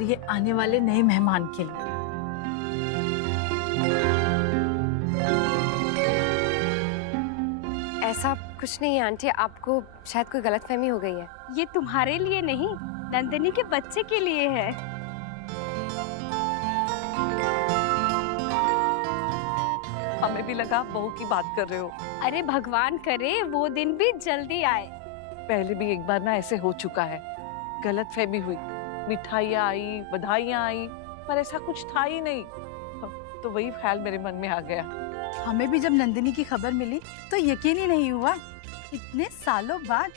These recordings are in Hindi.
और ये आने वाले नए मेहमान के लिए। ऐसा कुछ नहीं है आंटी, आपको शायद कोई गलतफहमी हो गई है। ये तुम्हारे लिए नहीं, नंदिनी के बच्चे के लिए है। हमें भी लगा बहू की बात कर रहे हो। अरे भगवान करे वो दिन भी जल्दी आए। पहले भी एक बार ना ऐसे हो चुका है, गलतफहमी हुई, मिठाइयाँ आई, बधाइयाँ आई, पर ऐसा कुछ था ही नहीं। तो वही ख्याल मेरे मन में आ गया। हमें भी जब नंदिनी की खबर मिली तो यकीन ही नहीं हुआ। इतने सालों बाद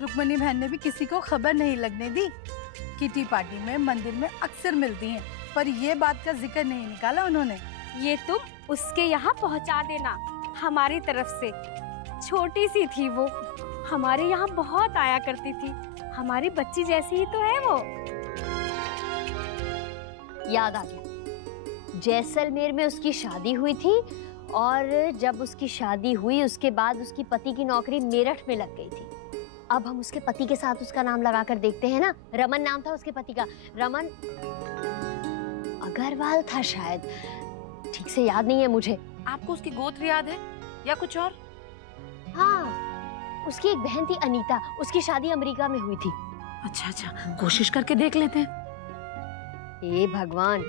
रुक्मणी बहन ने भी किसी को खबर नहीं लगने दी। किटी पार्टी में, मंदिर में अक्सर मिलती हैं, पर ये बात का जिक्र नहीं निकाला उन्होंने। ये तुम उसके यहाँ पहुँचा देना हमारी तरफ से। छोटी सी थी वो, हमारे यहाँ बहुत आया करती थी, हमारी बच्ची जैसी ही तो है वो। याद आ गया, जैसलमेर में उसकी शादी हुई थी और जब उसकी शादी हुई उसके बाद उसकी पति की नौकरी मेरठ में लग गई थी। अब हम उसके पति के साथ उसका नाम लगा कर देखते हैं ना। रमन नाम था उसके पति का, रमन अग्रवाल था शायद, ठीक से याद नहीं है मुझे। आपको उसकी गोत्र याद है या कुछ और? हाँ, उसकी एक बहन थी अनीता, उसकी शादी अमेरिका में हुई थी। अच्छा, कोशिश करके देख लेते हैं। ए भगवान,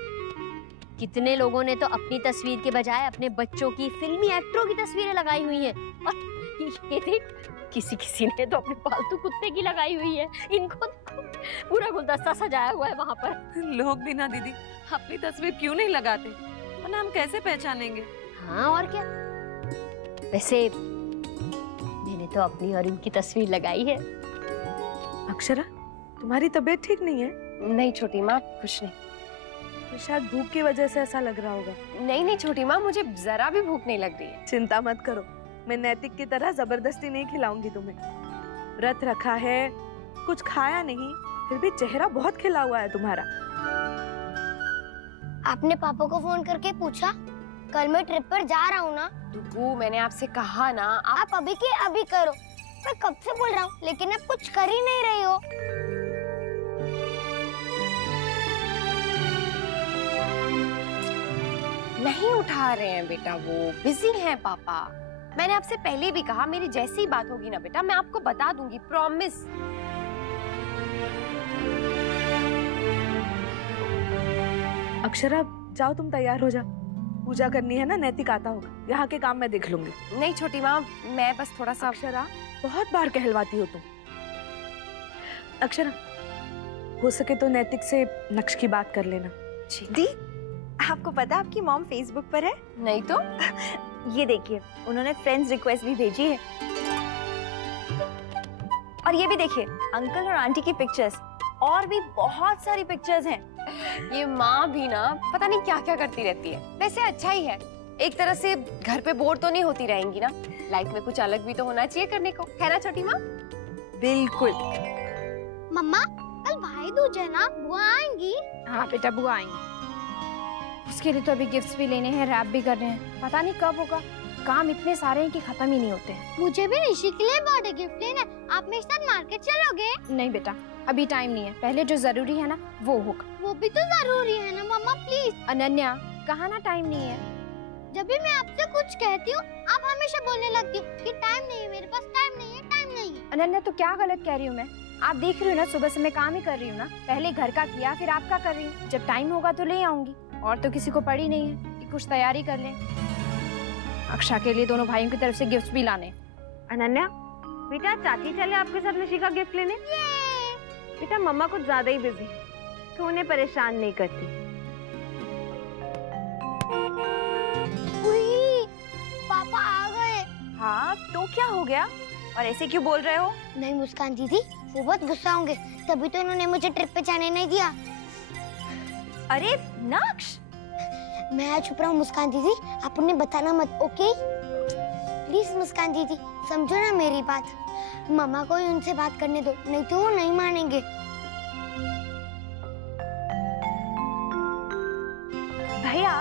कितने लोगों ने तो अपनी तस्वीर के बजाय अपने बच्चों की, फिल्मी एक्टरों की तस्वीरें लगाई हुई हैं। और ये देख, किसी ने तो अपने पालतू कुत्ते की लगाई हुई है। इनको पूरा गुलदस्ता सजाया हुआ है वहाँ पर। लोग भी ना दीदी अपनी तस्वीर क्यों नहीं लगाते, वरना हम कैसे पहचानेंगे? हाँ और क्या। वैसे मैंने तो अपनी और इनकी तस्वीर लगाई है। अक्षरा, तुम्हारी तबीयत ठीक नहीं है? नहीं छोटी माँ, कुछ नहीं। तो शायद भूख की वजह से ऐसा लग रहा होगा। नहीं छोटी माँ, मुझे जरा भी भूख नहीं लग रही है। चिंता मत करो, मैं नैतिक की तरह जबरदस्ती नहीं खिलाऊंगी तुम्हें। व्रत रखा है, कुछ खाया नहीं, फिर भी चेहरा बहुत खिला हुआ है तुम्हारा। आपने पापा को फोन करके पूछा? कल मैं ट्रिप पर जा रहा हूँ ना। वो मैंने आपसे कहा ना। आप अभी के अभी करो। मैं कब से बोल रहा हूँ, लेकिन आप कुछ कर ही नहीं रही हो। नहीं उठा रहे हैं बेटा, वो बिजी हैं पापा। मैंने आपसे पहले भी कहा, मेरी जैसी बात होगी ना बेटा मैं आपको बता दूंगी, प्रॉमिस। अक्षरा जाओ, तुम तैयार हो जाओ, पूजा करनी है ना, नैतिक आता होगा, यहाँ के काम मैं देख लूंगी। नहीं छोटी माँ, मैं बस थोड़ा सा। अक्षरा बहुत बार कहलवाती हो तुम। अक्षरा, हो सके तो नैतिक से नक्श की बात कर लेना। दी, आपको पता आपकी मॉम फेसबुक पर है? नहीं तो। ये देखिए, उन्होंने फ्रेंड्स रिक्वेस्ट भी भेजी है। और ये भी देखिए, अंकल और आंटी की पिक्चर्स, और भी बहुत सारी पिक्चर्स हैं। ये माँ भी ना पता नहीं क्या क्या करती रहती है। वैसे अच्छा ही है, एक तरह से घर पे बोर तो नहीं होती रहेंगी ना। लाइफ में कुछ अलग भी तो होना चाहिए करने को, है ना छोटी माँ? बिल्कुल। मम्मा, कल भाई दूज है ना, बुआ आएंगी? हाँ बेटा, बुआ आएंगी। उसके लिए तो अभी गिफ्ट्स भी लेने हैं, रैप भी करने हैं, पता नहीं कब होगा। काम इतने सारे हैं कि खत्म ही नहीं होते हैं। मुझे भी निशी के लिए बर्थडे गिफ्ट लेना है। आप मेरे साथ मार्केट चलोगे? नहीं बेटा, अभी टाइम नहीं है, पहले जो जरूरी है ना वो होगा। वो भी तो जरूरी है ना मम्मा, प्लीज। अनन्या, कहा ना टाइम नहीं है। जब भी मैं आपसे कुछ कहती हूँ आप हमेशा बोलने लगती हो कि टाइम नहीं है मेरे पास, टाइम नहीं है, टाइम नहीं है। अनन्या तो क्या गलत कह रही हूँ मैं? आप देख रही हो ना, सुबह से मैं काम ही कर रही हूँ ना। पहले घर का किया, फिर आपका कर रही हूँ। जब टाइम होगा तो ले आऊंगी। और तो किसी को पड़ी नहीं है कि कुछ तैयारी कर लें। अक्षा के लिए दोनों भाइयों की तरफ से गिफ्ट भी लाने। अनन्या बेटा, चाची चले आपके साथ निशी का गिफ्ट लेने? बेटा मम्मा कुछ ज्यादा ही बिजी है, तो उन्हें परेशान नहीं करती। पापा आ गए। हाँ तो क्या हो गया, और ऐसे क्यों बोल रहे हो? नहीं मुस्कान दीदी, वो बहुत गुस्सा होंगे, तभी तो इन्होंने मुझे ट्रिप पे जाने नहीं दिया। अरे नक्श, मैं आज छुप रहा हूँ मुस्कान दीदी, आप उन्हें बताना मत, ओके? प्लीज मुस्कान दीदी, समझो ना मेरी बात। मम्मा को ही उनसे बात करने दो, नहीं तो वो नहीं मानेंगे। भैया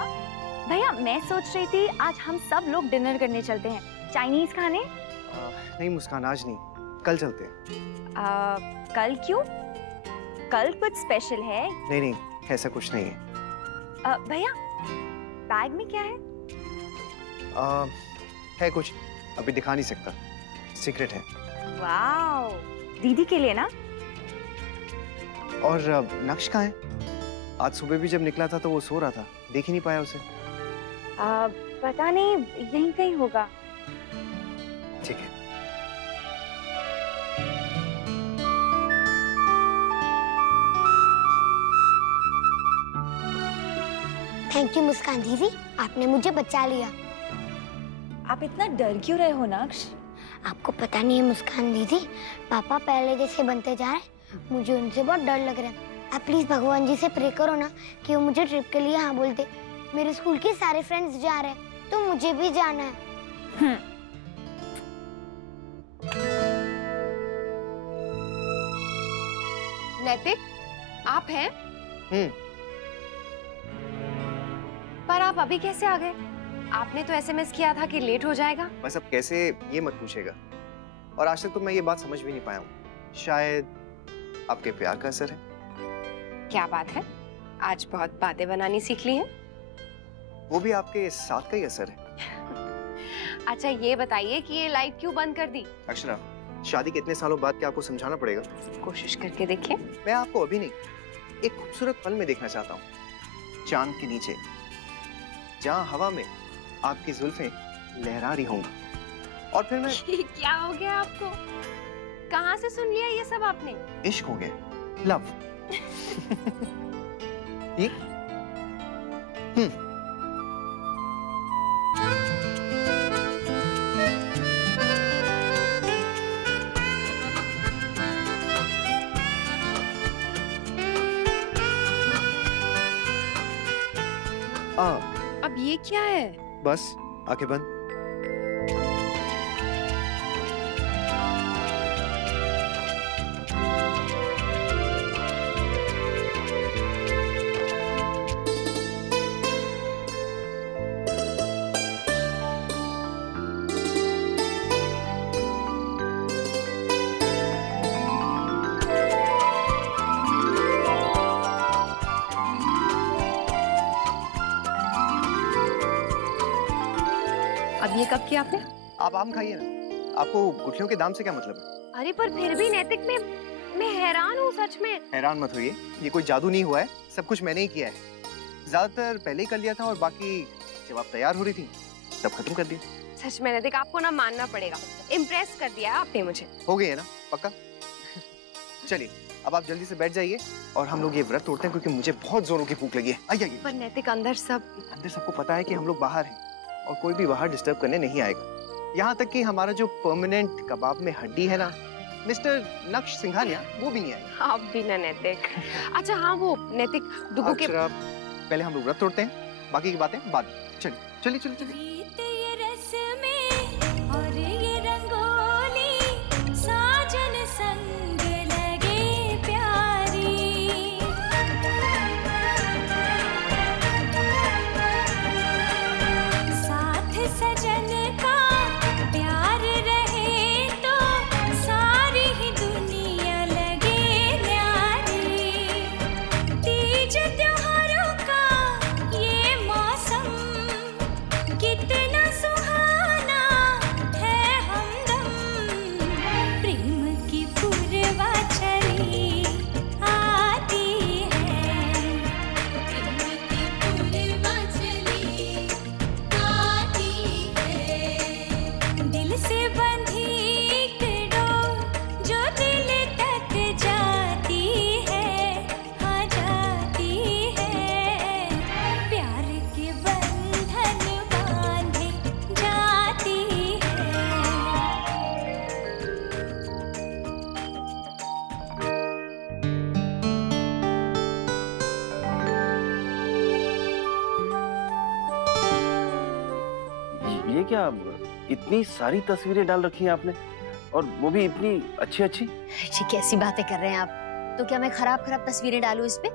भैया, मैं सोच रही थी आज हम सब लोग डिनर करने चलते हैं, चाइनीज खाने। नहीं मुस्कान, आज नहीं, कल चलते हैं। कल क्यों? कल कुछ स्पेशल है? नहीं नहीं, ऐसा कुछ नहीं है। भैया, बैग में क्या है? है कुछ, अभी दिखा नहीं सकता, सीक्रेट है। वाओ, दीदी के लिए ना? और नक्श कहाँ है? आज सुबह भी जब निकला था तो वो सो रहा था, देख ही नहीं पाया उसे। पता नहीं, यहीं कहीं होगा। ठीक है। थैंक यू मुस्कान दीदी, आपने मुझे बचा लिया। आप इतना डर क्यों रहे हो नक्श? आपको पता नहीं है मुस्कान दीदी, पापा पहले जैसे बनते जा रहे हैं, मुझे उनसे बहुत डर लग रहा है। आप प्लीज भगवान जी से प्रे करो ना कि वो मुझे ट्रिप के लिए हाँ बोलते। मेरे स्कूल के सारे फ्रेंड्स जा रहे हैं तो मुझे भी जाना है। नैतिक, आप हैं? पर आप अभी कैसे आ गए? आपने तो एसएमएस किया था कि लेट हो जाएगा। बस अब कैसे ये मत पूछेगा, और आज तक तो मैं ये बात समझ भी नहीं पाया हूँ। शायद आपके प्यार का असर है। क्या बात है, आज बहुत बातें बनानी सीख ली हैं। वो भी आपके साथ का ही असर है। अच्छा ये बताइए कि ये लाइट क्यों बंद कर दी? अक्षरा, शादी के इतने सालों बाद क्या आपको समझाना पड़ेगा? कोशिश करके देखिए। मैं आपको अभी नहीं, एक खूबसूरत पल में देखना चाहता हूँ, चांद के नीचे, जहाँ हवा में आपकी जुल्फें लहरा रही होंगी, और फिर मैं क्या हो गया आपको? कहाँ से सुन लिया ये सब आपने? इश्क हो गया, लव। ये अब ये क्या है? बस आंखें बंद। अब ये कब किया आपने? आप आम खाइए ना, आपको गुठलियों के दाम से क्या मतलब है? अरे पर फिर भी नैतिक, मैं हैरान हूँ सच में। हैरान मत होइए, ये कोई जादू नहीं हुआ है, सब कुछ मैंने ही किया है। ज्यादातर पहले ही कर लिया था, और बाकी जब आप तैयार हो रही थी सब खत्म कर दिया। सच में नैतिक, आपको ना मानना पड़ेगा, इम्प्रेस कर दिया आपने मुझे। हो गई है ना पक्का? चलिए अब आप जल्दी से बैठ जाइए और हम लोग ये व्रत तोड़ते हैं, क्योंकि मुझे बहुत जोरों की भूख लगी है। आइए। पर नैतिक, अंदर सबको पता है कि हम लोग बाहर हैं और कोई भी बाहर डिस्टर्ब करने नहीं आएगा। यहाँ तक कि हमारा जो परमानेंट कबाब में हड्डी है ना, मिस्टर नक्श सिंघानिया, वो भी नहीं आएगा। आप भी ना नैतिक। अच्छा हाँ, वो नैतिक दुगु के पहले हम लोग व्रत तोड़ते हैं, बाकी की बातें बाद में। चलिए चलिए चलिए। ये क्या, इतनी सारी तस्वीरें डाल रखी हैं आपने, और वो भी इतनी अच्छी अच्छी। जी कैसी बातें कर रहे हैं आप? तो क्या मैं खराब खराब तस्वीरें डालूं इस पे?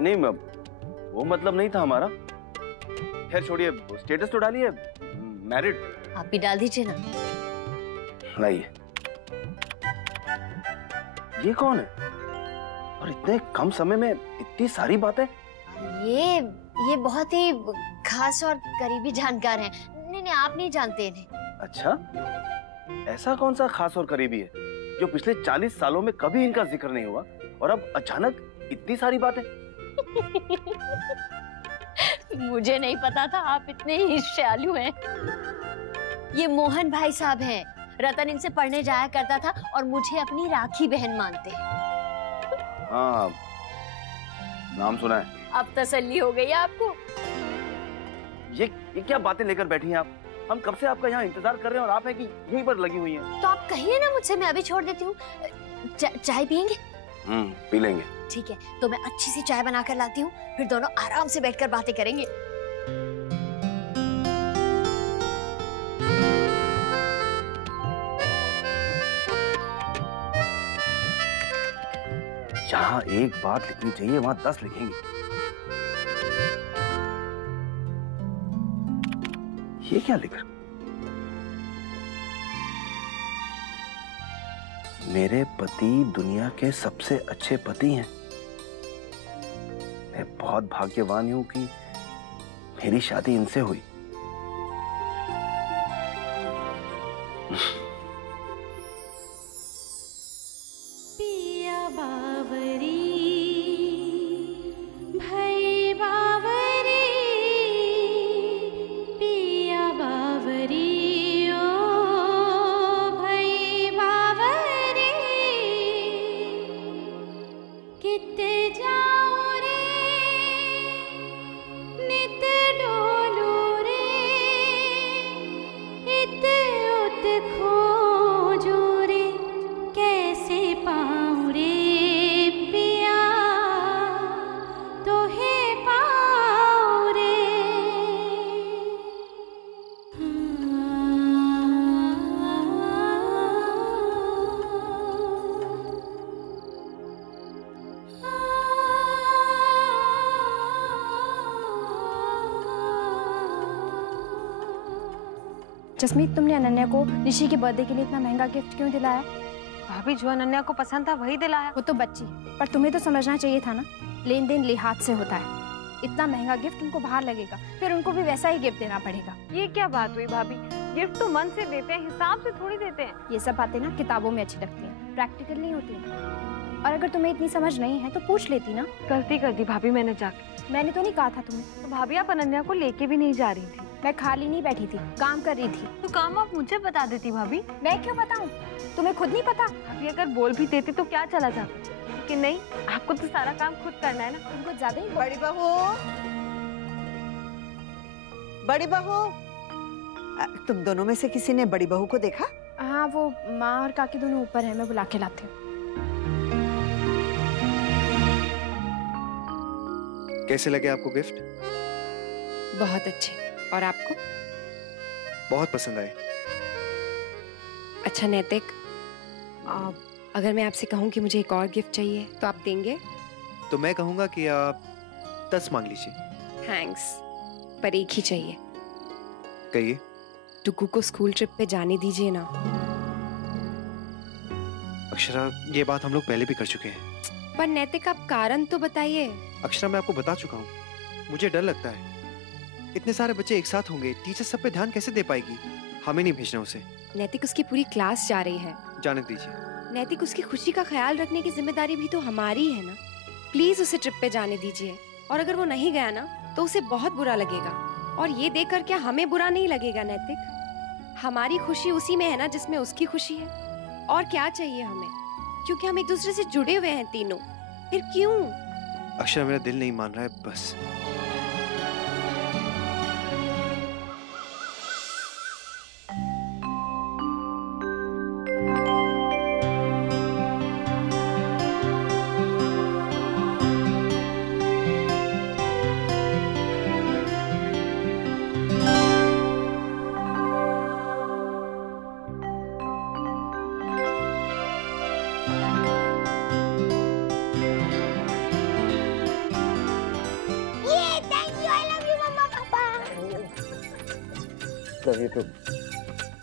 नहीं, वो मतलब नहीं था हमारा। खैर छोड़िए, स्टेटस तो डालिए, मैरिड। आप भी डाल दीजिए ना। लाइए। ये कौन है? और इतने कम समय में इतनी सारी बातें। ये बहुत ही खास और करीबी जानकार हैं। नहीं, आप नहीं जानते इन्हें। अच्छा, ऐसा कौन सा खास और करीबी है जो पिछले 40 सालों में कभी इनका जिक्र नहीं हुआ और अब अचानक इतनी सारी बातें? मुझे नहीं पता था आप इतने ईर्ष्यालु हैं। ये मोहन भाई साहब हैं। रतन इनसे पढ़ने जाया करता था और मुझे अपनी राखी बहन मानते हैं। हाँ, नाम सुना है। अब तसल्ली हो गई आपको? ये क्या बातें लेकर बैठी हैं आप? हम कब से आपका यहाँ इंतजार कर रहे हैं और आप है कि यहीं पर लगी हुई हैं। तो आप कहिए ना मुझसे, मैं अभी छोड़ देती हूँ। चाय पियेंगे? पी लेंगे। ठीक है, तो मैं अच्छी सी चाय बनाकर लाती हूँ, फिर दोनों आराम से बैठकर बातें करेंगे। जहाँ एक बात लिखनी चाहिए वहाँ 10 लिखेंगे। ये क्या लिख? मेरे पति दुनिया के सबसे अच्छे पति हैं। मैं बहुत भाग्यवान हूं कि मेरी शादी इनसे हुई। जसमीत, तुमने अनन्या को ऋषि के बर्थडे के लिए इतना महंगा गिफ्ट क्यों दिलाया? भाभी, जो अनन्या को पसंद था वही दिलाया। वो तो बच्ची, पर तुम्हें तो समझना चाहिए था ना, लेन देन लिहाज से होता है। इतना महंगा गिफ्ट उनको बाहर लगेगा, फिर उनको भी वैसा ही गिफ्ट देना पड़ेगा। ये क्या बात हुई भाभी? गिफ्ट तो मन से देते हैं, हिसाब से थोड़ी देते हैं। ये सब बातें ना किताबों में अच्छी लगती हैं, प्रैक्टिकल नहीं होती हैं। और अगर तुम्हें इतनी समझ नहीं है तो पूछ लेती ना। गलती कर दी भाभी मैंने जाके। मैंने तो नहीं कहा था तुम्हें। तो भाभी, आप अनन्या को लेके भी नहीं जा रही थी। मैं खाली नहीं बैठी थी, काम कर रही थी। तो काम आप मुझे बता देती भाभी। मैं क्यों बताऊं? तुम्हें खुद नहीं पता? भाभी, अगर बोल भी देती तो क्या चला जाता, लेकिन नहीं, आपको तो सारा काम खुद करना है ना। तुमको ज्यादा ही। बड़ी बहू, बड़ी बहू, तुम दोनों में से किसी ने बड़ी बहू को देखा? हाँ, वो माँ और काकी दोनों ऊपर हैं, मैं बुला के लाती हूँ। कैसे लगे आपको गिफ्ट? बहुत अच्छे। और आपको? बहुत पसंद आए। अच्छा नैतिक, अगर मैं आपसे कहूँ कि मुझे एक और गिफ्ट चाहिए तो आप देंगे? तो मैं कहूँगा कि आप 10 मांग लीजिए। थैंक्स, पर एक ही चाहिए। कहिए। टुकू को स्कूल ट्रिप पे जाने दीजिए ना। अक्षरा, ये बात हम लोग पहले भी कर चुके हैं। पर नैतिक, आप कारण तो बताइए। अक्षरा, मैं आपको बता चुका हूँ, मुझे डर लगता है। इतने सारे बच्चे एक साथ होंगे, टीचर सब पे ध्यान कैसे दे पाएगी? हमें नहीं भेजना उसे। नैतिक, उसकी पूरी क्लास जा रही है। जाने दीजिए। नैतिक, उसकी खुशी का ख्याल रखने की जिम्मेदारी भी तो हमारी है ना। प्लीज उसे ट्रिप पे जाने दीजिए। और अगर वो नहीं गया ना तो उसे बहुत बुरा लगेगा। और ये देखकर क्या हमें बुरा नहीं लगेगा नैतिक? हमारी खुशी उसी में है ना जिसमें उसकी खुशी है। और क्या चाहिए हमें? क्योंकि हम एक दूसरे से जुड़े हुए हैं तीनों। फिर क्यों? अक्षरा, मेरा दिल नहीं मान रहा है बस।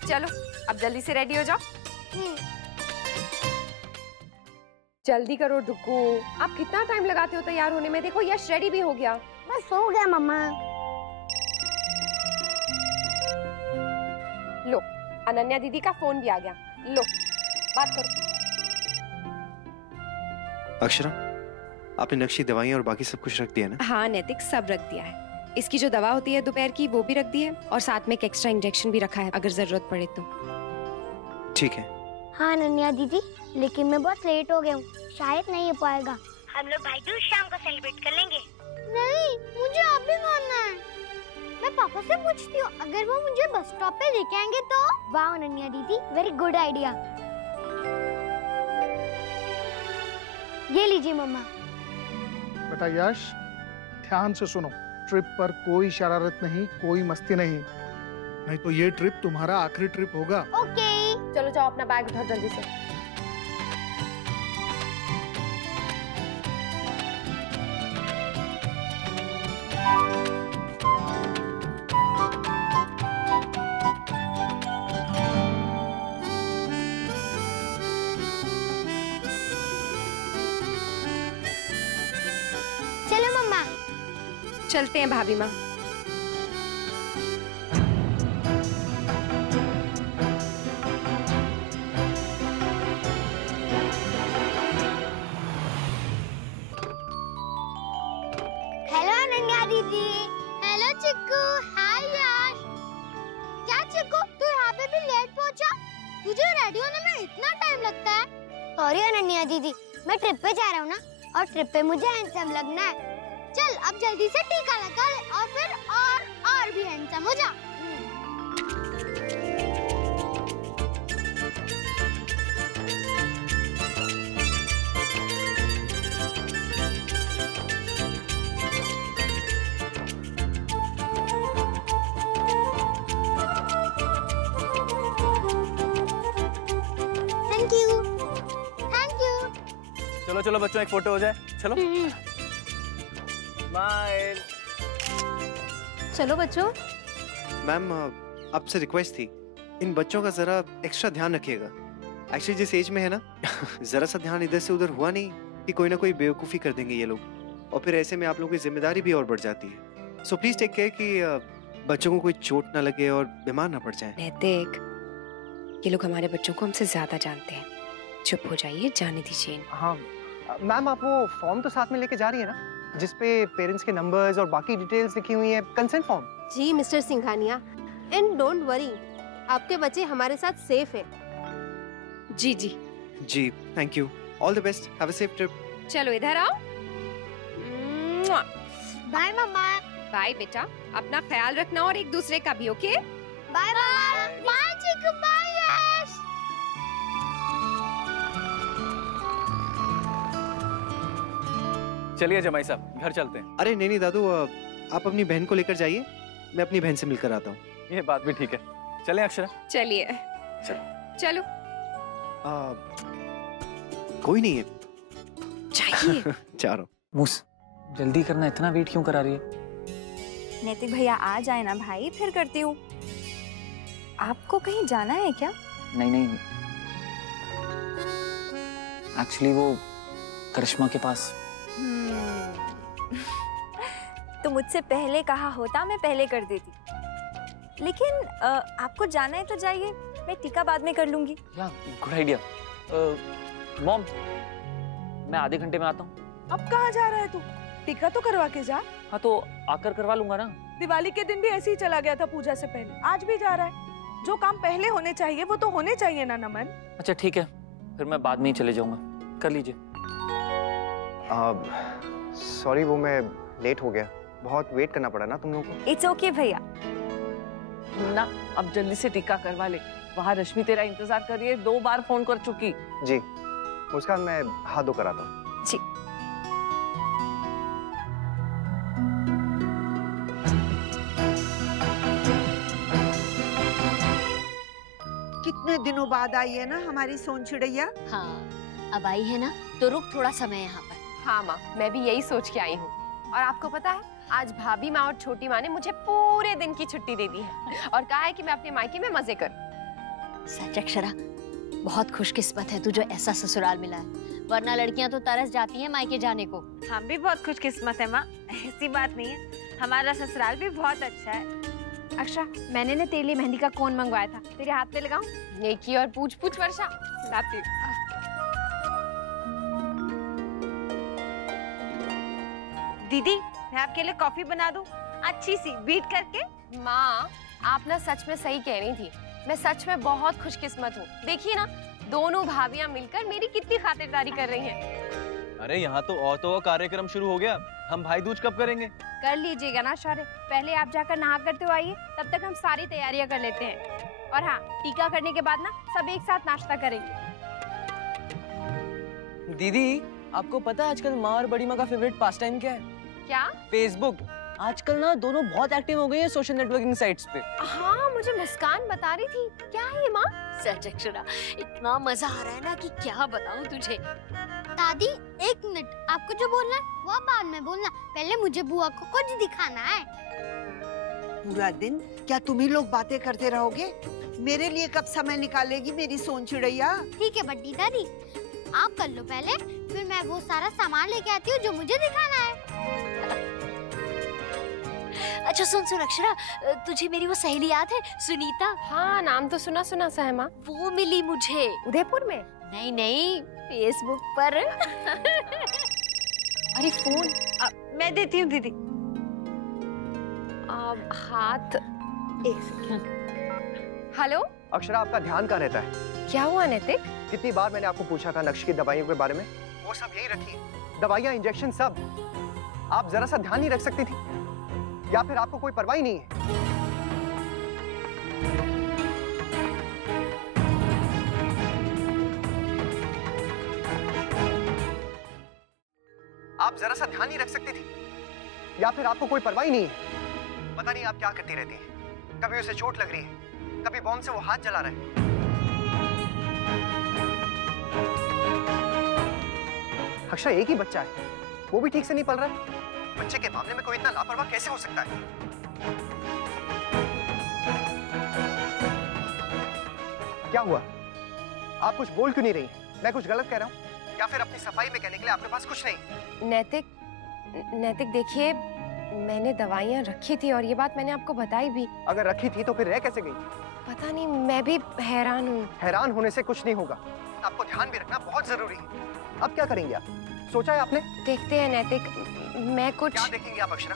चलो अब जल्दी से रेडी हो जाओ। जल्दी करो डुग्गू, आप कितना टाइम लगाते हो तैयार होने में? देखो यश रेडी भी हो गया। बस हो गया मम्मा। लो, अनन्या दीदी का फोन भी आ गया। लो, बात करो। अक्षरा, आपने नक्शी, दवाइयाँ और बाकी सब कुछ रख दिया ना? हाँ नैतिक, सब रख दिया है। इसकी जो दवा होती है दोपहर की वो भी रख दी है, और साथ में एक एक्स्ट्रा इंजेक्शन भी रखा है अगर जरूरत पड़े तो। ठीक है। हाँ अनन्या दीदी, लेकिन मैं बहुत लेट हो गया हूँ, शायद नहीं हो पाएगा। हम लोग भाई दूज शाम को सेलिब्रेट कर लेंगे। नहीं, मुझे अभी मानना है। मैं पापा से पूछती हूँ, अगर वो मुझे बस स्टॉप पे लेके आएंगे तो। वाह अनन्या दीदी, वेरी गुड आइडिया। ये लीजिए मम्मा। बेटा यश, ध्यान से सुनो, ट्रिप पर कोई शरारत नहीं, कोई मस्ती नहीं, नहीं तो ये ट्रिप तुम्हारा आखिरी ट्रिप होगा। ओके। चलो जाओ, अपना बैग उठाओ जल्दी से। चलो मम्मा। चलते हैं भाभी माँ। हेलो अनन्या दीदी। हेलो चिक्कू। हाय यार। क्या चिक्कू, तू यहाँ पे भी लेट पहुँचा? तुझे रेडी होने में इतना टाइम लगता है? सॉरी अनन्या दीदी, मैं ट्रिप पे जा रहा हूँ ना, और ट्रिप पे मुझे हैंडसम लगना है। चल अब जल्दी से टीका लगा ले, और फिर और भी हैंडसम हो जा। Thank you, thank you. चलो चलो बच्चों, एक फोटो हो जाए। चलो स्माइल। चलो बच्चों। मैम, आपसे रिक्वेस्ट थी, इन बच्चों का जरा एक्स्ट्रा ध्यान रखिएगा। एक्चुअली जिस एज में है ना, जरा सा ध्यान इधर से उधर हुआ नहीं कि कोई ना कोई बेवकूफ़ी कर देंगे ये लोग, और फिर ऐसे में आप लोगों की जिम्मेदारी भी और बढ़ जाती है। सो प्लीज टेक केयर कि बच्चों को कोई चोट ना लगे और बीमार ना पड़ जाए। नैतिक, ये लोग हमारे बच्चों को हमसे ज्यादा जानते हैं। चुप हो जाइए, जाने दीजिए। हाँ मैम, आप वो फॉर्म तो साथ में लेके जा रही है ना, जिसपे पेरेंट्स के नंबर्स और बाकी डिटेल्स लिखी हुई है, कंसेंट फॉर्म? जी mister Singhania, and don't worry, आपके बच्चे हमारे साथ सेफ है। जी जी जी, thank you. All the best, have a safe trip. चलो इधर आओ। बाय मम्मा। बाय बेटा, अपना ख्याल रखना और एक दूसरे का भी, okay? Bye bye. Bye Chiku, bye Yash. चलिए जमाई साहब, घर चलते हैं। अरे नहीं दादू, आप अपनी बहन को लेकर जाइए, मैं अपनी बहन से मिलकर आता हूँ। ये बात भी ठीक है। चलें अक्षरा? चलिए चलो। कोई नहीं है, चाहिए। जा रहा हूँ। मूस, जल्दी करना, इतना वेट क्यों करा रही है? नैतिक भैया आ जाए ना भाई, फिर करती हूँ। आपको कहीं जाना है क्या? नहीं नहीं, एक्चुअली वो करिश्मा के पास। तो मुझसे पहले कहा होता, मैं पहले कर देती। लेकिन आपको जाना है तो जाइए, मैं टीका बाद में कर लूंगी। या गुड आइडिया। मॉम, मैं आधे घंटे में आता हूँ। अब कहाँ जा रहा है तू? टीका तो करवा के जा। हाँ तो आकर करवा लूंगा ना। दिवाली के दिन भी ऐसे ही चला गया था पूजा से पहले, आज भी जा रहा है। जो काम पहले होने चाहिए वो तो होने चाहिए ना नमन। अच्छा ठीक है, फिर मैं बाद में ही चले जाऊंगा, कर लीजिए। सॉरी, वो मैं लेट हो गया, बहुत वेट करना पड़ा ना तुम लोगों को। इट्स ओके भैया। ना, अब जल्दी से टीका करवा ले, वहाँ रश्मि तेरा इंतजार कर रही है, 2 बार फोन कर चुकी। जी, मुस्कान मैं हाथ धो कर आता हूँ। जी। कितने दिनों बाद आई है ना हमारी सोन चिड़ैया। हाँ, अब आई है ना तो रुक थोड़ा समय यहाँ पर। हाँ माँ, मैं भी यही सोच के आई हूँ। और आपको पता है, आज भाभी माँ और छोटी माँ ने मुझे पूरे दिन की छुट्टी दे दी है और कहा है कि मैं अपने मायके में मजे करूं। सच अक्षरा, बहुत खुशकिस्मत है तू जो ऐसा ससुराल मिला है। वरना लड़कियां तो तरस जाती हैं मायके जाने को। हम भी बहुत खुशकिस्मत है माँ, ऐसी बात नहीं है, हमारा ससुराल भी बहुत अच्छा है। अक्षरा, मैंने ना तेरे लिए मेहंदी का कोन मंगवाया था, तेरे हाथ पे लगाऊं? नेकी और पूछ पूछ वर्षा, लाती हूँ। दीदी, मैं आपके लिए कॉफी बना दूं, अच्छी सी बीट करके। माँ, आप ना सच में सही कह रही थी, मैं सच में बहुत खुशकिस्मत हूँ। देखिए ना, दोनों भाभियाँ मिलकर मेरी कितनी खातिरदारी कर रही हैं। अरे यहाँ तो औरतों का कार्यक्रम शुरू हो गया, हम भाई दूज कब करेंगे? कर लीजिएगा ना शौर्य, पहले आप जाकर नहा करते हो आइए, तब तक हम सारी तैयारियां कर लेते हैं। और हाँ, टीका करने के बाद ना सब एक साथ नाश्ता करेंगे। दीदी, आपको पता है आजकल माँ और बड़ी माँ का फेवरेट पास टाइम क्या है? क्या? फेसबुक। आजकल ना दोनों बहुत एक्टिव हो गई है सोशल नेटवर्किंग साइट्स पे। हाँ, मुझे मुस्कान बता रही थी। क्या है ये माँ? सच अक्षरा, इतना मजा आ रहा है ना कि क्या बताऊं तुझे। दादी, एक मिनट, आपको जो बोलना है वो आप बाद में बोलना, पहले मुझे बुआ को कुछ दिखाना है। पूरा दिन क्या तुम ही लोग बातें करते रहोगे? मेरे लिए कब समय निकालेगी मेरी सोन चिड़ैया? ठीक है बड्डी दादी, आप कर लो पहले, फिर मैं वो सारा सामान लेके आती हूँ जो मुझे दिखाना है। अच्छा सुन अक्षरा, तुझे मेरी वो सहेली याद है, सुनीता? हाँ, नाम तो सुना सुना सा है माँ। वो मिली मुझे उदयपुर में। नहीं नहीं, फेसबुक पर। अरे फोन मैं देती हूँ दीदी। हाथ एक सेकंड। हेलो अक्षरा, आपका ध्यान कहाँ रहता है? क्या हुआ नैतिक? कितनी बार मैंने आपको पूछा था नक्श की दवाइयों के बारे में? वो सब यही रखी, दवाइयाँ, इंजेक्शन सब। आप जरा सा ध्यान नहीं रख सकती थी, या फिर आपको कोई परवाह ही नहीं है? आप जरा सा ध्यान नहीं रख सकती थी, या फिर आपको कोई परवाह ही नहीं है? पता नहीं आप क्या करती रहती हैं। कभी उसे चोट लग रही है, कभी बॉम्ब से वो हाथ जला रहा है। अक्षरा एक ही बच्चा है, वो भी ठीक से नहीं पल रहा है। बच्चे के मामले में कोई इतना लापरवाह कैसे हो सकता है? क्या हुआ? आप कुछ बोल क्यों नहीं रही? मैं कुछ गलत कह रहा हूँ या फिर अपनी सफाई में कहने के लिए आपके पास कुछ नहीं? नैतिक देखिए, मैंने दवाइयाँ रखी थी और ये बात मैंने आपको बताई भी। अगर रखी थी तो फिर रह कैसे गई? पता नहीं, मैं भी हैरान हूँ। हैरान होने से कुछ नहीं होगा, आपको ध्यान भी रखना बहुत जरूरी है। अब क्या करेंगे आप? सोचा है आपने? देखते हैं नैतिक, मैं कुछ। क्या देखेंगे आप अक्षरा?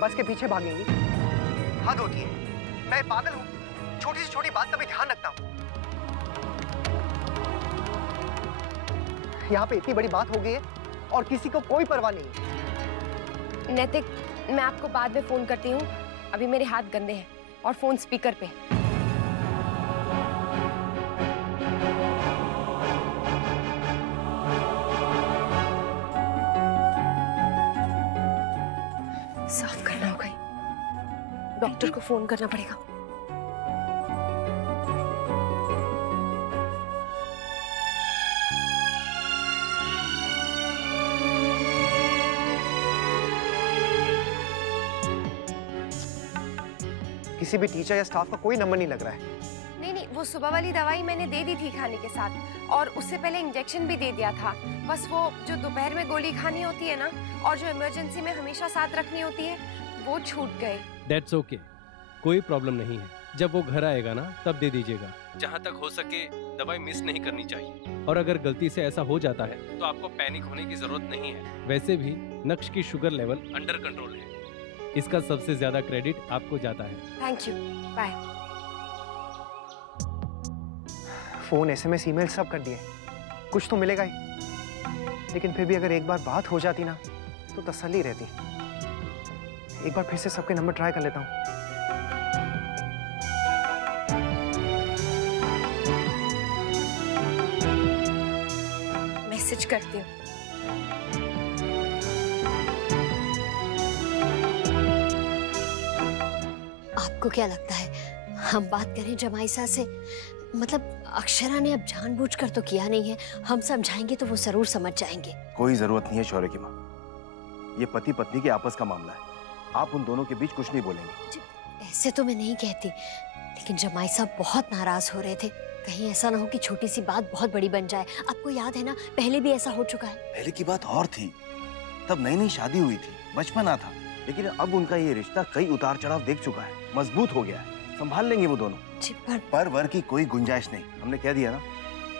बस के पीछे भागेंगी? हद होती है, मैं पागल हूँ, छोटी से छोटी बात का भी ध्यान रखता हूँ। यहाँ पे इतनी बड़ी बात हो गई है और किसी को कोई परवाह नहीं है। नैतिक, मैं आपको बाद में फोन करती हूँ, अभी मेरे हाथ गंदे हैं और फोन स्पीकर पे। साफ करना होगा, डॉक्टर को फोन करना पड़ेगा। किसी भी टीचर या स्टाफ का कोई नंबर नहीं लग रहा है। नहीं, वो सुबह वाली दवाई मैंने दे दी थी खाने के साथ, और उससे पहले इंजेक्शन भी दे दिया था। बस वो जो दोपहर में गोली खानी होती है ना, और जो इमरजेंसी में हमेशा साथ रखनी होती है, वो छूट गए। That's okay, कोई प्रॉब्लम नहीं है। जब वो घर आएगा ना, तब दे दीजिएगा। जहाँ तक हो सके दवाई मिस नहीं करनी चाहिए, और अगर गलती से ऐसा हो जाता है तो आपको पैनिक होने की जरूरत नहीं है। वैसे भी नक्श की शुगर लेवल अंडर कंट्रोल है, इसका सबसे ज्यादा क्रेडिट आपको जाता है। Thank you, bye. Phone, SMS, email सब कर दिए, कुछ तो मिलेगा ही। लेकिन फिर भी अगर एक बार बात हो जाती ना तो तसल्ली रहती। एक बार फिर से सबके नंबर ट्राई कर लेता हूँ। मैसेज करती हूँ। आपको क्या लगता है हम बात करें जमाईसा से? मतलब अक्षरा ने अब जानबूझकर तो किया नहीं है, हम समझाएंगे तो वो जरूर समझ जाएंगे। कोई जरूरत नहीं है शौर्य की माँ, ये पति पत्नी के आपस का मामला है, आप उन दोनों के बीच कुछ नहीं बोलेंगे। ऐसे तो मैं नहीं कहती, लेकिन जमाई साहब बहुत नाराज हो रहे थे, कहीं ऐसा ना हो कि छोटी सी बात बहुत बड़ी बन जाए। आपको याद है ना, पहले भी ऐसा हो चुका है। पहले की बात और थी, तब नई नई शादी हुई थी, बचपना था। लेकिन अब उनका ये रिश्ता कई उतार चढ़ाव देख चुका है, मजबूत हो गया है, संभाल लेंगे वो दोनों। पर वर की कोई गुंजाइश नहीं, हमने कह दिया ना,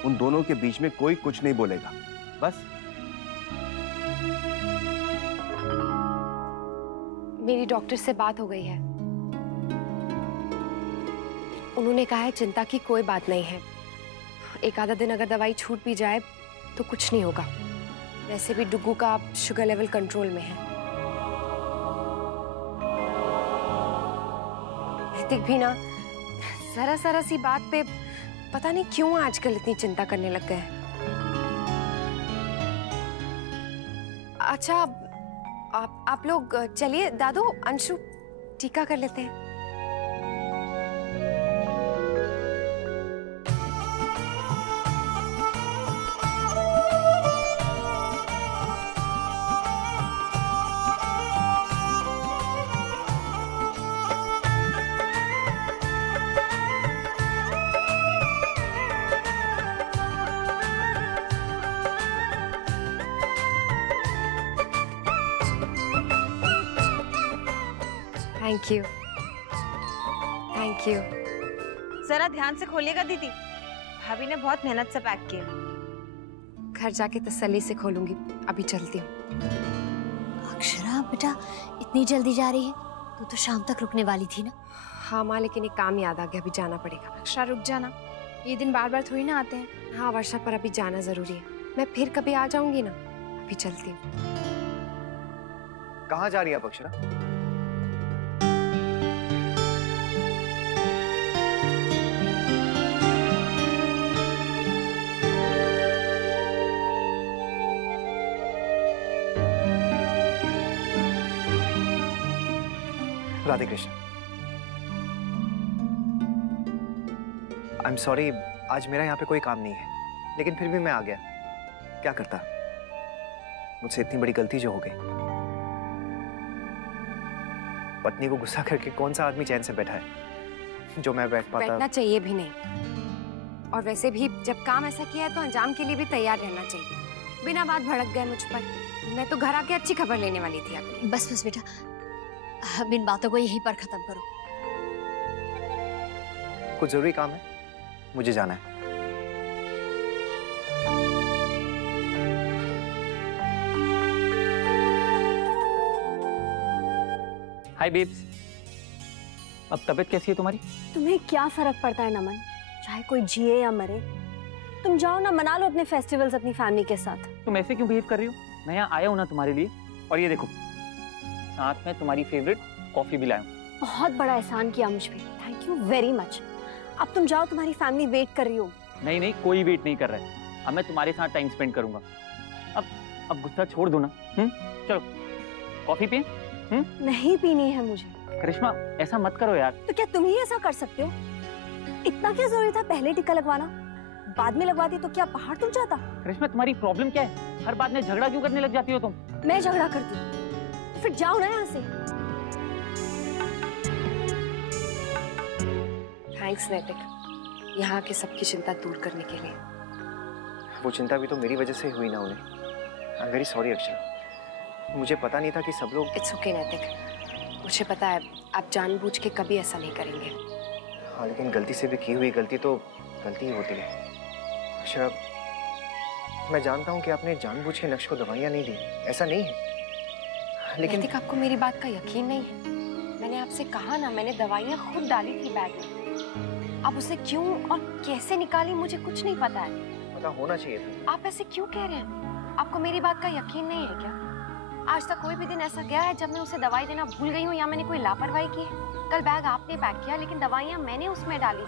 उन दोनों के बीच में कोई कुछ नहीं बोलेगा, बस। मेरी डॉक्टर से बात हो गई है। उन्होंने कहा है चिंता की कोई बात नहीं है। एक आधा दिन अगर दवाई छूट भी जाए तो कुछ नहीं होगा। वैसे भी डुग्गू का शुगर लेवल कंट्रोल में है। ऋतिक भी ना जरा सी बात पे पता नहीं क्यों आजकल इतनी चिंता करने लग गए हैं। अच्छा आप लोग चलिए, दादू अंशु टीका कर लेते हैं। Thank you, thank you. जरा ध्यान से खोलिएगा दीदी, भाभी ने बहुत मेहनत से पैक किया। घर जाके तसल्ली से खोलूंगी, अभी चलती हूँ। अक्षरा बेटा, इतनी जल्दी जा रही है? तू तो शाम तक रुकने वाली थी ना। हाँ माँ, लेकिन एक काम याद आ गया, अभी जाना पड़ेगा। अक्षरा रुक जाना, ये दिन बार बार थोड़ी ना आते हैं। हाँ वर्षा, पर अभी जाना जरूरी है। मैं फिर कभी आ जाऊंगी ना, अभी चलती हूँ। कहाँ जा रही है आप Akshara? Radhe Krishna. I am sorry, आज मेरा यहाँ पे कोई काम नहीं है, लेकिन फिर भी मैं आ गया। क्या करता, मुझसे इतनी बड़ी गलती जो हो गई। पत्नी को गुस्सा करके कौन सा आदमी चैन से बैठा है जो मैं बैठ पाता? बैठना चाहिए भी नहीं। और वैसे भी जब काम ऐसा किया है तो अंजाम के लिए भी तैयार रहना चाहिए। बिना बात भड़क गए मुझ पर। मैं तो घर आके अच्छी खबर लेने वाली थी आपकी। बस बस बेटा, अब इन बातों को यहीं पर खत्म करो। कुछ जरूरी काम है, मुझे जाना है। हाय बेब्स, अब तबीयत कैसी है तुम्हारी? तुम्हें क्या फर्क पड़ता है नमन, चाहे कोई जिए या मरे। तुम जाओ ना, मना लो अपने फेस्टिवल्स अपनी फैमिली के साथ। तुम ऐसे क्यों बिहेव कर रही हो? मैं यहाँ आया हूँ ना तुम्हारे लिए, और ये देखो साथ में तुम्हारी फेवरेट कॉफी भी लाया हूँ। बहुत बड़ा एहसान किया मुझ पे, थैंक यू वेरी मच। अब तुम जाओ, तुम्हारी फैमिली वेट कर रही हो। नहीं, कोई वेट नहीं कर रहा है। अब मैं तुम्हारे साथ टाइम स्पेंड करूंगा। अब गुस्सा छोड़ दो ना। चलो कॉफी पिए। नहीं पीनी है मुझे। करिश्मा, ऐसा मत करो यार। तो क्या तुम ही ऐसा कर सकते हो? इतना क्या जरूरी था पहले टिक्का लगवाना? बाद में लगवाती तो क्या पहाड़ टूट जाता? करिश्मा, तुम्हारी प्रॉब्लम क्या है? हर बात में झगड़ा क्यों करने लग जाती हो तुम? मैं झगड़ा करती हूँ तो फिर जाओ ना यहाँ से। थैंक्स नैतिक, यहाँ के सबकी चिंता दूर करने के लिए। वो चिंता भी तो मेरी वजह से हुई ना उन्हें। I am very sorry Akshara, मुझे पता नहीं था कि सब लोग। इट्स ओके नैतिक, मुझे पता है आप जानबूझ के कभी ऐसा नहीं करेंगे। हाँ, लेकिन गलती से भी की हुई गलती तो गलती ही होती है। अक्षरा, मैं जानता हूँ कि आपने जानबूझ के नक्श को दवाइयाँ नहीं दी, ऐसा नहीं है, लेकिन नैतिक आपको मेरी बात का यकीन नहीं है? मैंने आपसे कहा ना, मैंने दवाइयाँ खुद डाली थी बैग में। अब उसे क्यों और कैसे निकाली मुझे कुछ नहीं पता है। पता होना चाहिए था। आप ऐसे क्यों कह रहे हैं? आपको मेरी बात का यकीन नहीं है क्या? आज तक कोई भी दिन ऐसा गया है जब मैं उसे दवाई देना भूल गई हूँ या मैंने कोई लापरवाही की है? कल बैग आपने पैक किया, लेकिन दवाइयाँ मैंने उसमें डाली।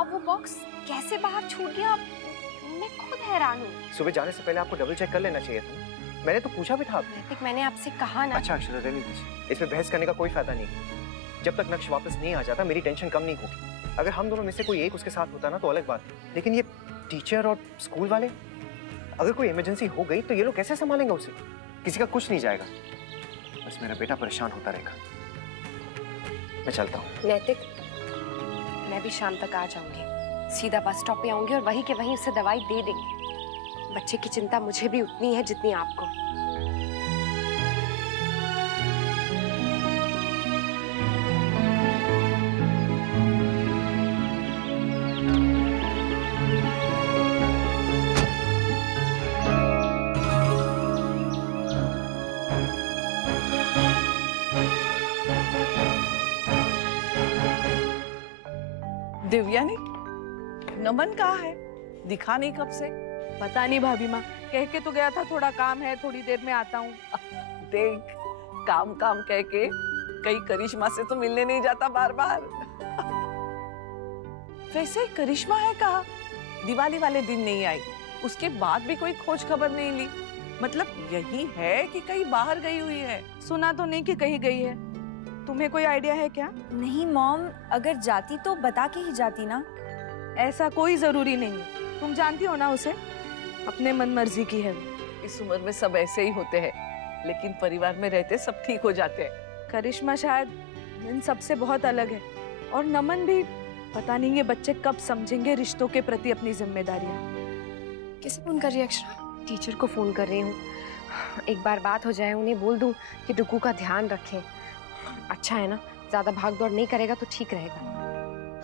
अब वो बॉक्स कैसे बाहर छूट गया, मैं खुद हैरान हूँ। सुबह जाने से पहले आपको डबल चेक कर लेना चाहिए था। मैंने तो पूछा भी था आपसे। मैंने आपसे कहा ना। अच्छा अक्षरा, रहने दीजिए, इसमें बहस करने का कोई फायदा नहीं। जब तक नक्श वापस नहीं आ जाता मेरी टेंशन कम नहीं होगी। अगर हम दोनों में से कोई एक उसके साथ होता ना तो अलग बात, लेकिन ये टीचर और स्कूल वाले, अगर कोई इमरजेंसी हो गई तो ये लोग कैसे संभालेंगे उसे? किसी का कुछ नहीं जाएगा, बस मेरा बेटा परेशान होता रहेगा। मैं चलता हूँ। नैतिक, मैं भी शाम तक आ जाऊंगी। सीधा बस स्टॉप पे आऊंगी और वहीं के वहीं उसे दवाई दे देंगे। बच्चे की चिंता मुझे भी उतनी है जितनी आपको। दिव्यानी, नमन कहाँ है? दिखा नहीं कब से। पता नहीं भाभी माँ, कह के तो गया था थोड़ा काम है, थोड़ी देर में आता हूँ। देख, काम काम कह के कई करिश्मा से तो मिलने नहीं जाता बार बार। वैसे करिश्मा है कहाँ? दिवाली वाले दिन नहीं आई, उसके बाद भी कोई खोज खबर नहीं ली। मतलब यही है कि कहीं बाहर गई हुई है? सुना तो नहीं कि कहीं गई है। तुम्हें कोई आइडिया है क्या? नहीं मॉम, अगर जाती तो बता के ही जाती ना। ऐसा कोई जरूरी नहीं है, तुम जानती हो ना उसे, अपने मन मर्जी की है वो। इस उम्र में सब ऐसे ही होते हैं, लेकिन परिवार में रहते सब ठीक हो जाते हैं। करिश्मा शायद इन सबसे बहुत अलग है, और नमन भी। पता नहीं ये बच्चे कब समझेंगे रिश्तों के प्रति अपनी जिम्मेदारियां। किसे फोन कर रही है अक्षरा? टीचर को फोन कर रही हूँ। एक बार बात हो जाए, उन्हें बोल दूं कि डुगू का ध्यान रखें। अच्छा है ना, ज्यादा भाग दौड़ नहीं करेगा तो ठीक रहेगा।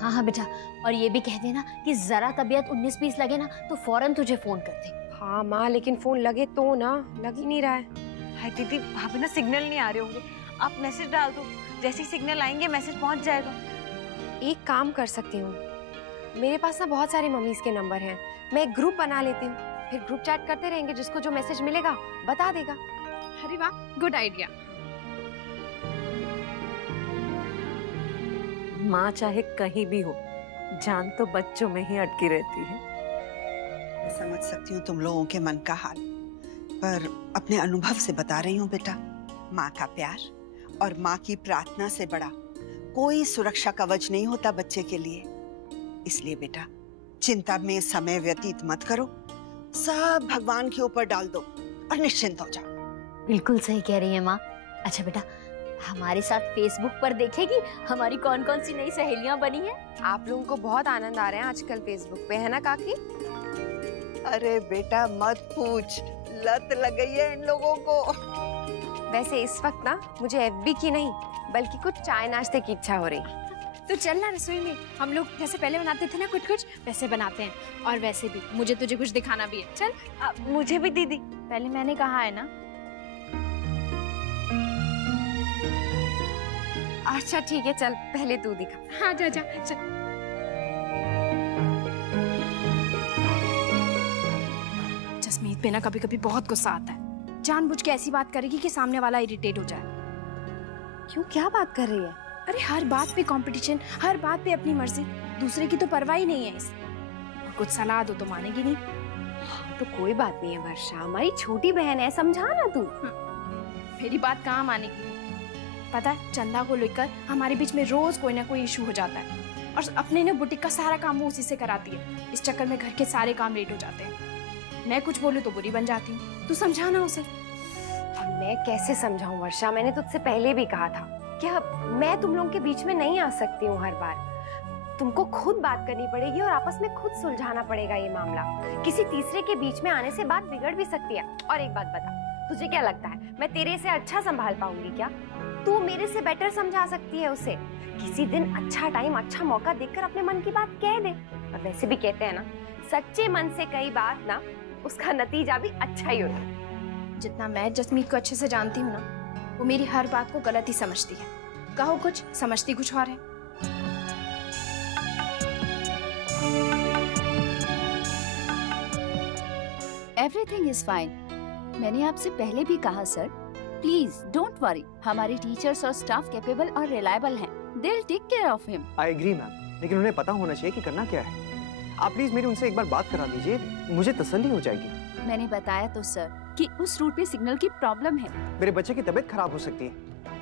हाँ हाँ बेटा, और ये भी कह देना कि जरा तबीयत 19-20 लगे ना तो फौरन तुझे फोन कर दे। हाँ माँ, लेकिन फोन लगे तो ना, लग ही नहीं रहा है। हाय दीदी, भाभी ना सिग्नल नहीं आ रहे होंगे, आप मैसेज डाल दो, जैसे ही सिग्नल आएंगे मैसेज पहुंच जाएगा। एक काम कर सकती हूँ, मेरे पास ना बहुत सारे मम्मीज के नंबर हैं, मैं एक ग्रुप बना लेती हूँ, फिर ग्रुप चैट करते रहेंगे, जिसको जो मैसेज मिलेगा बता देगा। अरे वाह, गुड आइडिया। माँ चाहे कहीं भी हो, जान तो बच्चों में ही अटकी रहती है। मैं समझ सकती हूँ तुम लोगों के मन का हाल, पर अपने अनुभव से बता रही हूँ बेटा, माँ का प्यार और माँ की प्रार्थना से बड़ा कोई सुरक्षा कवच नहीं होता बच्चे के लिए। इसलिए बेटा, चिंता में समय व्यतीत मत करो, सब भगवान के ऊपर डाल दो और निश्चिंत हो जाओ। बिल्कुल सही कह रही है माँ। अच्छा बेटा, हमारे साथ फेसबुक पर देखेगी हमारी कौन कौन सी नई सहेलियां बनी हैं? आप लोगों को बहुत आनंद आ रहा है आजकल फेसबुक पे, है ना काकी? अरे बेटा मत पूछ, लत लग गई है इन लोगों को। वैसे इस वक्त ना मुझे एफबी की नहीं, बल्कि कुछ चाय नाश्ते की इच्छा हो रही। तो चल ना रसोई में, हम लोग जैसे पहले बनाते थे ना कुछ वैसे बनाते हैं। और वैसे भी मुझे तुझे कुछ दिखाना भी है। चल। मुझे भी दीदी। पहले मैंने कहा है ना। अच्छा ठीक है, चल पहले तू दिखा। हाँ जा जा चल। जसमीत पे ना कभी कभी बहुत गुस्सा आता है, जानबूझ के ऐसी बात करेगी कि सामने वाला इरिटेट हो जाए। क्यों, क्या बात कर रही है? अरे हर बात पे कंपटीशन, हर बात पे अपनी मर्जी, दूसरे की तो परवाह ही नहीं है इसे। कुछ सलाह दो तो मानेगी नहीं। हाँ, तो कोई बात नहीं है वर्षा, हमारी छोटी बहन है, समझा ना तू। मेरी बात कहाँ मानेगी? पता है, चंदा को लेकर हमारे बीच में रोज कोई ना कोई इशू हो जाता है, और अपने ना बुटीक का सारा काम वो उसी से कराती है। इस चक्कर में घर के सारे काम लेट हो जाते हैं। मैं कुछ बोलूं तो बुरी बन जाती हूँ। तू समझाना उसे। मैं कैसे समझाऊं वर्षा, मैंने तुझसे पहले भी कहा था क्या मैं तुम लोगों के बीच में नहीं आ सकती हूँ हर बार। तुमको खुद बात करनी पड़ेगी और आपस में खुद सुलझाना पड़ेगा ये मामला। किसी तीसरे के बीच में आने से बात बिगड़ भी सकती है। और एक बात बता, तुझे क्या लगता है मैं तेरे से अच्छा संभाल पाऊंगी क्या? तू मेरे से बेटर समझा सकती है उसे। किसी दिन अच्छा टाइम, अच्छा मौका देखकर अपने मन की बात कह दे। और वैसे भी कहते हैं ना, सच्चे मन से कई बात ना, उसका नतीजा भी अच्छा ही होता है। जितना मैं जसमीत को अच्छे से जानती हूँ ना, वो मेरी हर बात को गलत ही समझती है। कहो कुछ, समझती कुछ और है। Everything is fine. मैंने आपसे पहले भी कहा सर, प्लीज डोंट वरी, हमारे टीचर्स और स्टाफ कैपेबल और रिलायबल हैं। They will take care of him. I agree ma'am, लेकिन उन्हें पता होना चाहिए कि करना क्या है। आप प्लीज मेरी उनसे एक बार बात करा दीजिए, मुझे तसल्ली हो जाएगी। मैंने बताया तो सर कि उस रूट पे सिग्नल की प्रॉब्लम है। मेरे बच्चे की तबीयत खराब हो सकती है,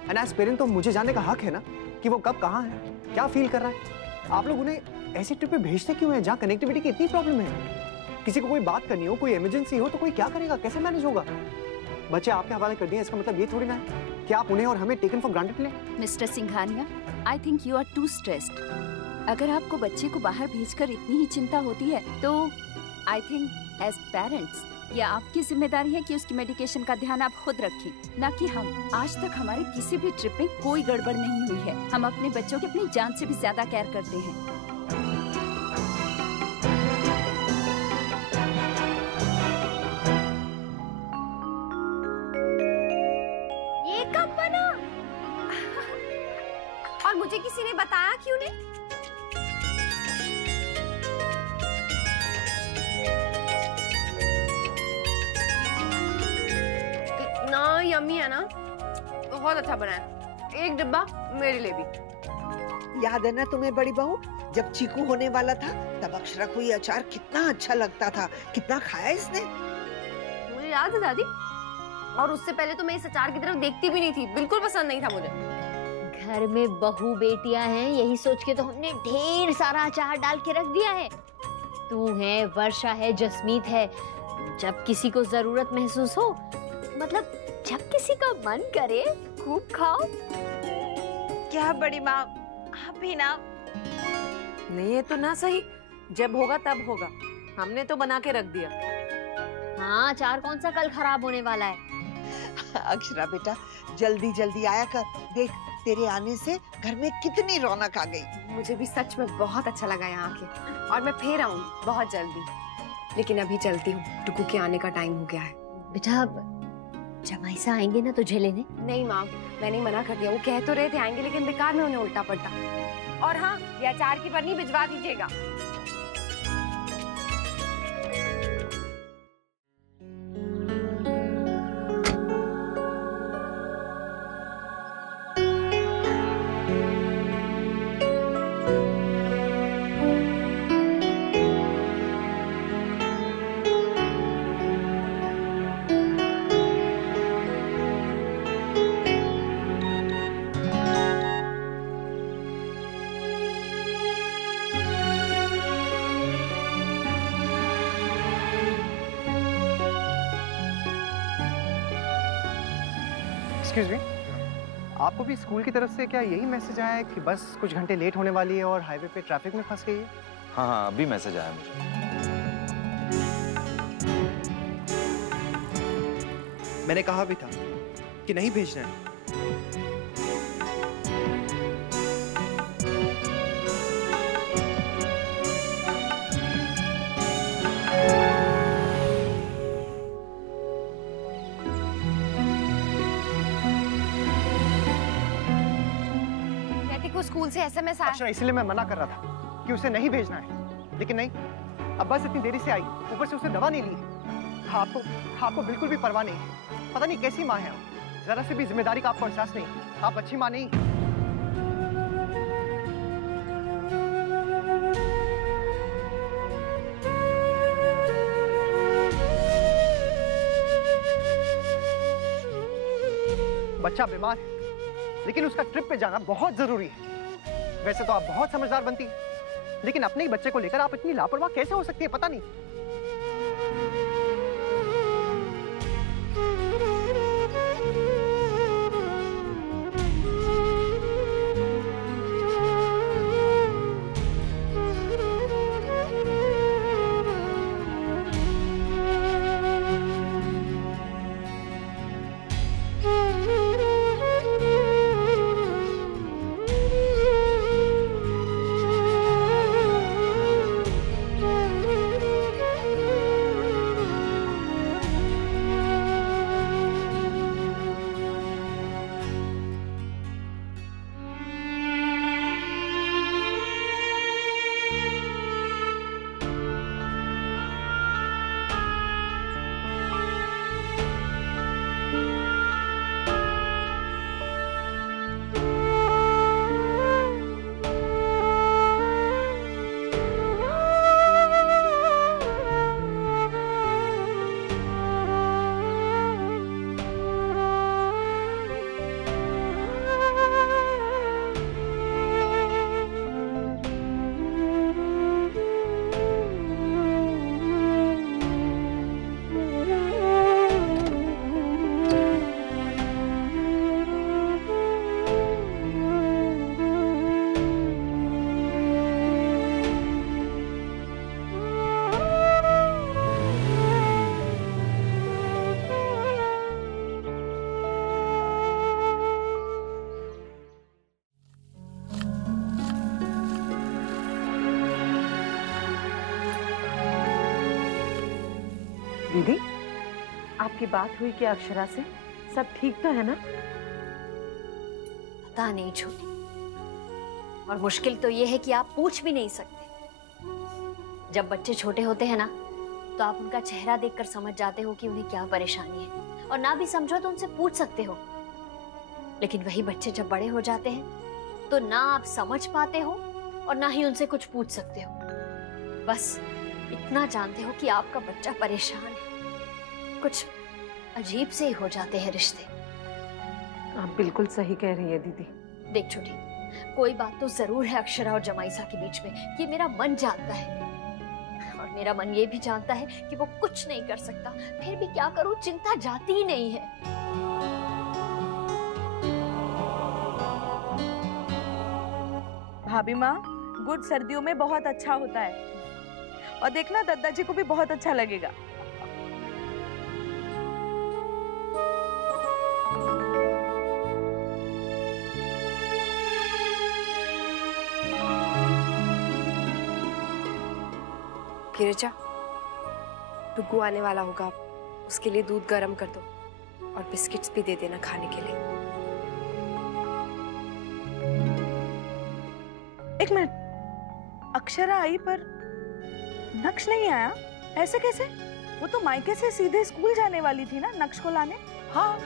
एंड एज पेरेंट तो मुझे जानने का हक है ना कि वो कब कहाँ है, क्या फील कर रहा है। आप लोग उन्हें ऐसी ट्रिप पे भेजते क्यों हैं जहाँ कनेक्टिविटी की इतनी प्रॉब्लम है? किसी को कोई बात करनी हो, कोई इमरजेंसी हो तो कोई क्या करेगा, कैसे मैनेज होगा? बच्चे आपके हवाले कर दिए, इसका मतलब ये थोड़ी ना है कि आप उन्हें और हमें टेकन फॉर ग्रांटेड लें। Mister Singhania, I think you are too stressed. अगर आपको बच्चे को बाहर भेजकर इतनी ही चिंता होती है तो आई थिंक एज पेरेंट्स या आपकी जिम्मेदारी है कि उसकी मेडिकेशन का ध्यान आप खुद रखें, न कि हम। आज तक हमारे किसी भी ट्रिप में कोई गड़बड़ नहीं हुई है। हम अपने बच्चों की अपनी जान से भी ज्यादा केयर करते हैं। ये कब बना? और मुझे किसी ने बताया क्यों नहीं? इतना यम्मी है ना, बहुत अच्छा बना है। एक डिब्बा मेरे लिए भी। याद है ना तुम्हें बड़ी बहू, जब चीकू होने वाला था तब अक्षरा को ये अचार कितना अच्छा लगता था, कितना खाया इसने। मुझे याद है दादी, और उससे पहले तो मैं इस अचार की तरफ देखती भी नहीं थी, बिल्कुल पसंद नहीं था मुझे। घर में बहू बेटियां हैं, यही सोच के तो हमने ढेर सारा अचार डाल के रख दिया है। तू है, वर्षा है, जसमीत है। जब किसी को जरूरत महसूस हो, मतलब जब किसी का मन करे, खूब खाओ। क्या बड़ी माँ, आप भी ना। नहीं है तो ना सही, जब होगा तब होगा। हमने तो बना के रख दिया। हाँ, अचार कौन सा कल खराब होने वाला है। अक्षरा बेटा, जल्दी जल्दी आया कर। देख, तेरे आने से घर में कितनी रौनक आ गई। मुझे भी सच में बहुत अच्छा लगा यहाँ आके, और मैं फिर आऊंगी बहुत जल्दी। लेकिन अभी चलती हूँ, टुकू के आने का टाइम हो गया है। बेटा, जमाई से आएंगे ना तुझे लेने? नहीं माँ, मैंने मना कर दिया। वो कह तो रहे थे आएंगे, लेकिन बेकार में उन्हें उल्टा पड़ता। और हाँ, ये अचार की पन्नी भिजवा दीजिएगा। एक्सक्यूज मी, आपको भी स्कूल की तरफ से क्या यही मैसेज आया है कि बस कुछ घंटे लेट होने वाली है और हाईवे पे ट्रैफिक में फंस गई है? हाँ हाँ, अभी मैसेज आया मुझे। मैंने कहा भी था कि नहीं भेजना है। स्कूल से एसएमएस आया। अच्छा, इसलिए मैं मना कर रहा था कि उसे नहीं भेजना है, लेकिन नहीं, अब बस इतनी देरी से आई, ऊपर से उसने दवा नहीं ली। आपको बिल्कुल भी परवाह नहीं है। पता नहीं कैसी माँ है आप, जरा से भी जिम्मेदारी का आपको एहसास नहीं। आप अच्छी माँ नहीं। बच्चा बीमार है, लेकिन उसका ट्रिप पे जाना बहुत जरूरी है। वैसे तो आप बहुत समझदार बनती हैं, लेकिन अपने ही बच्चे को लेकर आप इतनी लापरवाह कैसे हो सकती है, पता नहीं। आपकी बात हुई क्या अक्षरा से? सब ठीक तो है ना? पता नहीं छोटी, और मुश्किल तो ये है कि आप पूछ भी नहीं सकते। जब बच्चे छोटे होते हैं ना, तो आप उनका चेहरा देखकर समझ जाते हो कि उन्हें क्या परेशानी है, और ना भी समझो तो उनसे पूछ सकते हो। लेकिन वही बच्चे जब बड़े हो जाते हैं तो ना आप समझ पाते हो और ना ही उनसे कुछ पूछ सकते हो। बस इतना जानते हो कि आपका बच्चा परेशान है। कुछ अजीब से ही हो जाते हैं रिश्ते। आप बिल्कुल सही कह रही है दीदी। देख छोटी, कोई बात तो जरूर है अक्षरा और जमाइसा के बीच में, ये मेरा मन जानता है, और मेरा मन ये भी जानता है कि वो कुछ नहीं कर सकता। फिर भी क्या करूं, चिंता जाती ही नहीं है। भाभी माँ, गुड़ सर्दियों में बहुत अच्छा होता है, और देखना दद्दा जी को भी बहुत अच्छा लगेगा। गिरिजा, डुग्गू आने वाला होगा, उसके लिए दूध गर्म कर दो और बिस्किट्स भी दे देना खाने के लिए। एक मिनट, अक्षरा आई पर नक्श नहीं आया, ऐसे कैसे? वो तो मायके से सीधे स्कूल जाने वाली थी ना नक्श को लाने। हाँ,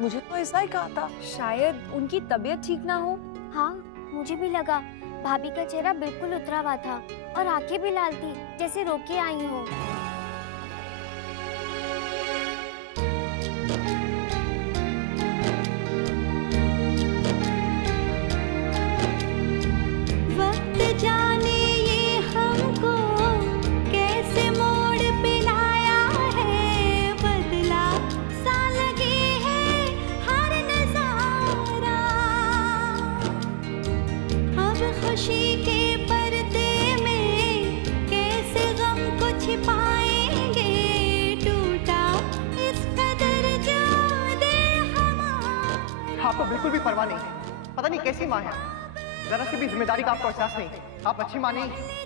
मुझे तो ऐसा ही कहा था। शायद उनकी तबीयत ठीक ना हो। हाँ, मुझे भी लगा। भाभी का चेहरा बिल्कुल उतरा हुआ था और आंखें भी लाल थी, जैसे रो के आई हो। वक्त जाने ये हमको कैसे मोड़ पे लाया है, बदला सा लगे है हर नजारा। अब खुशी के पर्दे में कैसे गम को छिपाएंगे, टूटा इस कदर जो दिल हमारा। आपको बिल्कुल भी परवाह नहीं है, पता नहीं कैसी माँ है, जरा से भी जिम्मेदारी का आपको एहसास नहीं। आप अच्छी माँ नहीं।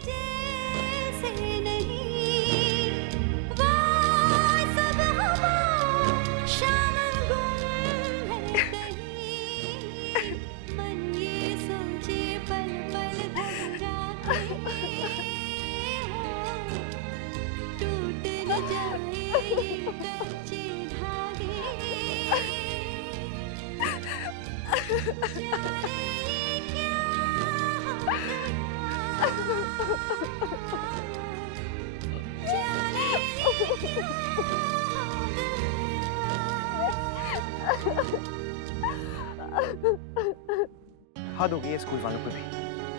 हद हो गई है स्कूल वालों पे भी,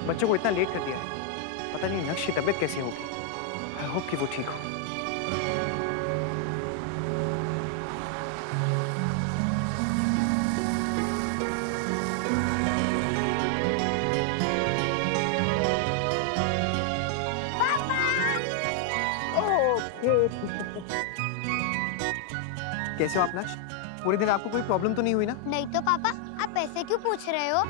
बच्चों को इतना लेट कर दिया है। पता नहीं नक्श की तबीयत कैसी होगी। आई होप कि वो ठीक हो। कैसे हो आप नक्श? पूरे दिन आपको कोई प्रॉब्लम तो नहीं हुई ना? नहीं तो पापा, आप ऐसे क्यों पूछ रहे हो?